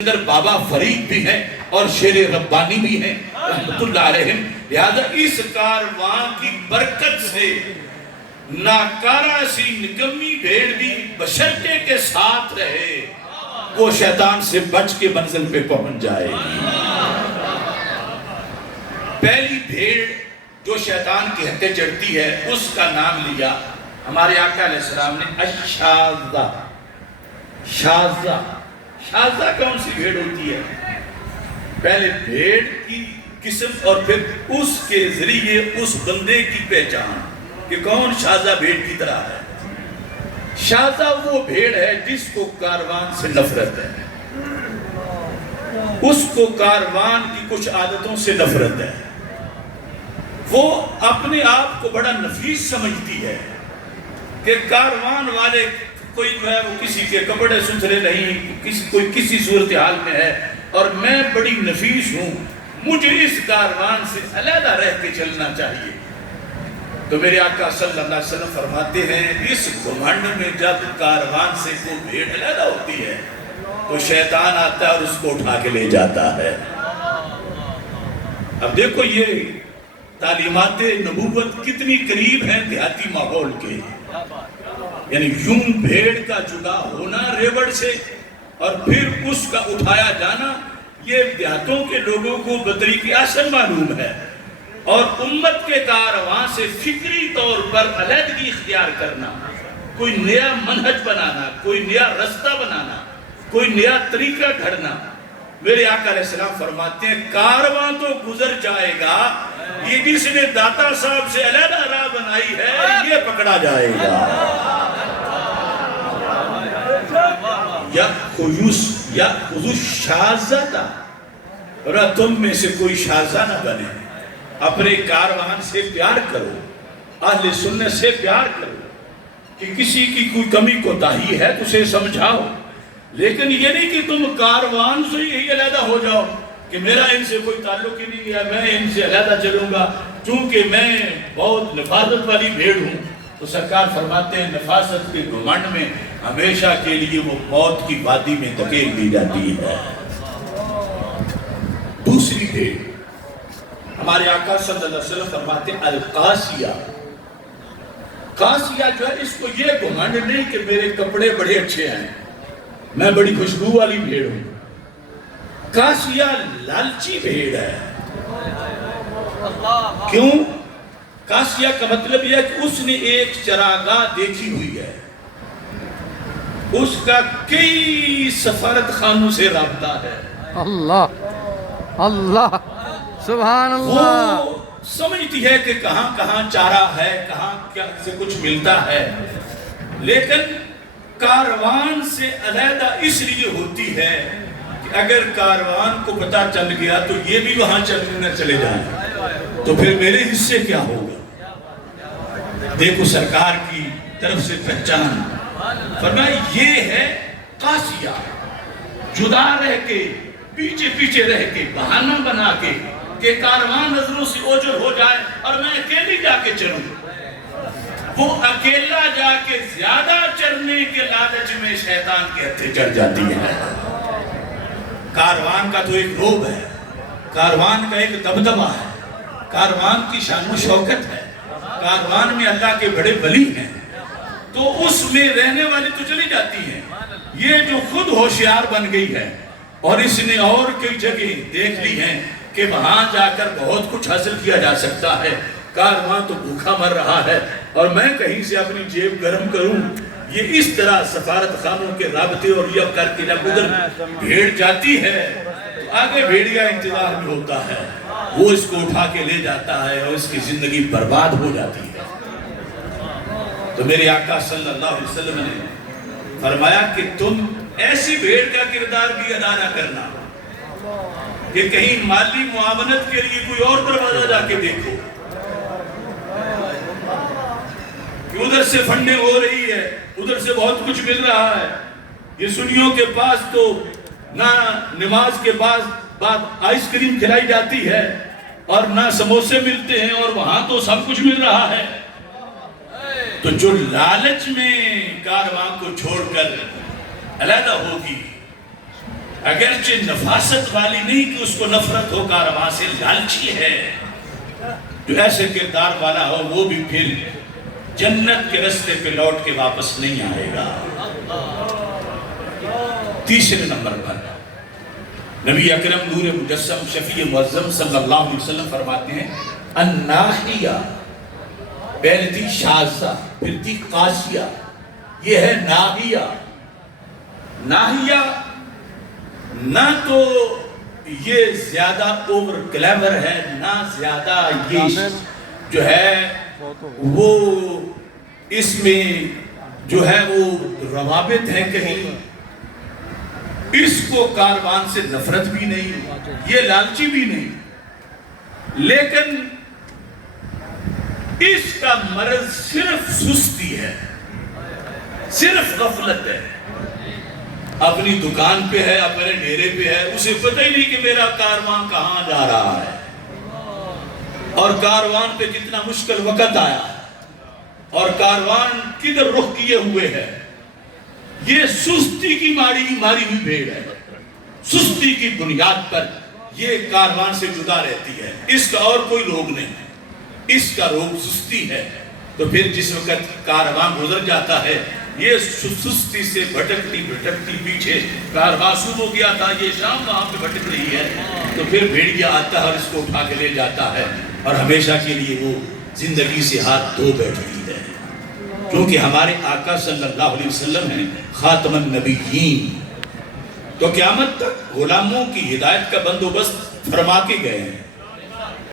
اندر بابا فرید بھی ہیں اور شیر ربانی بھی ہیں رحمت اللہ علیہم. لہذا اس کاروان کی برکت سے ناکارہ سی نکمی بھیڑ بھی بشرطے کے ساتھ رہے وہ شیطان سے بچ کے منزل پہ پہنچ جائے گی. پہلی بھیڑ جو شیطان کی ہتھے چڑھتی ہے اس کا نام لیا ہمارے آقا علیہ السلام نے الشاذہ. شاذہ شاذہ کون سی بھیڑ ہوتی ہے؟ پہلے بھیڑ کی قسم اور پھر اس کے ذریعے اس بندے کی پہچان کہ کون شاذہ بھیڑ کی طرح ہے. شاذہ وہ بھیڑ ہے جس کو کاروان سے نفرت ہے, اس کو کاروان کی کچھ عادتوں سے نفرت ہے, وہ اپنے آپ کو بڑا نفیس سمجھتی ہے کہ کاروان والے کوئی جو ہے وہ کسی کے کپڑے ستھرے نہیں, کوئی کسی صورتحال میں ہے اور میں بڑی نفیس ہوں, مجھے اس کاروان سے علیحدہ رہ کے چلنا چاہیے. تو میرے آقا صلی اللہ علیہ وسلم فرماتے ہیں اس گھمنڈ میں جب کاروان سے کوئی بھیڑ علیحدہ ہوتی ہے تو شیطان آتا ہے اور اس کو اٹھا کے لے جاتا ہے. اب دیکھو یہ تعلیمات نبوت کتنی قریب ہیں دیہاتی ماحول کے, یعنی یوں بھیڑ کا جدا ہونا ریوڑ سے اور پھر اس کا اٹھایا جانا یہ دیہاتوں کے لوگوں کو بطریق اصل معلوم ہے, اور امت کے کاروان سے فکری طور پر علیحدگی اختیار کرنا, کوئی نیا منہج بنانا, کوئی نیا رستہ بنانا, کوئی نیا طریقہ گھڑنا. میرے آقا علیہ السلام فرماتے ہیں کاروان تو گزر جائے گا, یہ جس نے داتا صاحب سے علیحدہ راہ بنائی ہے یہ پکڑا جائے گا. یا خذو شاذہ, اور تم میں سے کوئی شاذہ نہ بنے, اپنے کاروان سے پیار کرو, اہل سنت سے پیار کرو, کہ کسی کی کوئی کمی کوتاہی ہے تو اسے سمجھاؤ, لیکن یہ نہیں کہ تم کاروان سے ہی علیحدہ ہو جاؤ کہ میرا ان سے کوئی تعلق ہی نہیں ہے, میں ان سے علیحدہ چلوں گا چونکہ میں بہت نفاست والی بھیڑ ہوں. تو سرکار فرماتے ہیں نفاست کے گھمنڈ میں ہمیشہ کے لیے وہ موت کی وادی میں دھکیل دی جاتی ہے. دوسری بھیڑ ہمارے آقا صلی اللہ علیہ وسلم فرماتے ہیں القاسیہ. قاسیہ جو ہے اس کو یہ گھمنڈ نہیں کہ میرے کپڑے بڑے اچھے ہیں, میں بڑی خوشبو والی بھیڑ ہوں. قاسیہ لالچی بھیڑ ہے. کیوں؟ قاسیہ کا مطلب یہ ہے کہ اس نے ایک چراگاہ دیکھی ہوئی ہے, اس کا کئی سفارت خانوں سے رابطہ ہے. اللہ اللہ سبحان اللہ. وہ سمجھتی ہے کہ کہاں کہاں چارہ ہے, کہاں کیا سے کچھ ملتا ہے, لیکن کاروان سے علیحدہ اس لیے ہوتی ہے کہ اگر کاروان کو پتہ چل گیا تو یہ بھی وہاں چلے جائیں تو پھر میرے حصے کیا ہوگا. دیکھو سرکار کی طرف سے پہچان فرمایا یہ ہے قاسیہ, جدا رہ کے پیچھے پیچھے رہ کے بہانہ بنا کے کہ کاروان نظروں سے اوجھل ہو جائے اور میں اکیلی جا کے چلوں. وہ اکیلا جا کے زیادہ چڑھنے کے لالچ میں شیطان کے ہتھے چڑھ جاتی ہے. کاروان کا تو ایک روب ہے, کاروان کا ایک دبدبہ ہے, کاروان کی شان و شوکت ہے, کاروان میں اللہ کے بڑے ولی ہیں, تو اس میں رہنے والی تو چلی جاتی ہیں. یہ جو خود ہوشیار بن گئی ہے اور اس نے اور کئی جگہ دیکھ لی ہیں کہ وہاں جا کر بہت کچھ حاصل کیا جا سکتا ہے, کاروان تو بھوکا مر رہا ہے اور میں کہیں سے اپنی جیب گرم کروں. یہ اس طرح سفارت خانوں کے رابطے اور یہ کر کے جب ادھر بھیڑ جاتی ہے تو آگے بھیڑیا انتظار میں ہوتا ہے, وہ اس کو اٹھا کے لے جاتا ہے اور اس کی زندگی برباد ہو جاتی ہے. تو میرے آقا صلی اللہ علیہ وسلم نے فرمایا کہ تم ایسی بھیڑ کا کردار بھی ادا نہ کرنا کہ کہیں مالی معاونت کے لیے کوئی اور دروازہ جا کے دیکھو کہ ادھر سے فنڈنگ ہو رہی ہے, ادھر سے بہت کچھ مل رہا ہے. یہ سنیوں کے پاس تو نہ نماز کے بعد آئس کریم کھلائی جاتی ہے اور نہ سموسے ملتے ہیں, اور وہاں تو سب کچھ مل رہا ہے. تو جو لالچ میں کاروان کو چھوڑ کر علیحدہ ہوگی اگرچہ نفاست والی نہیں کہ اس کو نفرت ہو کارواں سے، لالچی ہے، جو ایسے کردار والا ہو وہ بھی پھر جنت کے رستے پہ لوٹ کے واپس نہیں آئے گا۔ تیسرے نمبر پر نبی اکرم نور مجسم شفیع معظم صلی اللہ علیہ وسلم فرماتے ہیں الناحیہ، پہلے تھی شاذہ پھر تھی قاسیہ، یہ ہے ناحیہ۔ ناحیہ نہ تو یہ زیادہ اوور کلیور ہے، نہ زیادہ یہ جو ہے وہ اس میں جو ہے وہ روابط ہے کہیں، اس کو کاروان سے نفرت بھی نہیں، یہ لالچی بھی نہیں، لیکن اس کا مرض صرف سستی ہے، صرف غفلت ہے، اپنی دکان پہ ہے، اپنے ڈیرے پہ ہے، اسے پتہ ہی نہیں کہ میرا کاروان کہاں جا رہا ہے اور کاروان پہ کتنا مشکل وقت آیا اور کاروان کدھر رخ کیے ہوئے ہے۔ یہ سستی کی ماری ہوئی بھیڑ ہے، سستی کی بنیاد پر یہ کاروان سے جدا رہتی ہے، اس کا اور کوئی روگ نہیں، اس کا روگ سستی ہے۔ تو پھر جس وقت کاروان گزر جاتا ہے، یہ سستی سے بھٹکتی پیچھے کاروان شروع ہو گیا تھا، یہ شام وہاں پہ بھٹک رہی ہے، تو پھر بھیڑیا آتا ہے اور اس کو اٹھا کے لے جاتا ہے اور ہمیشہ کے لیے وہ زندگی سے ہاتھ دھو بیٹھتی ہے، کیونکہ ہمارے آقا صلی اللہ علیہ وسلم ہیں خاتم النبیین، تو قیامت تک غلاموں کی ہدایت کا بندوبست فرما کے گئے ہیں۔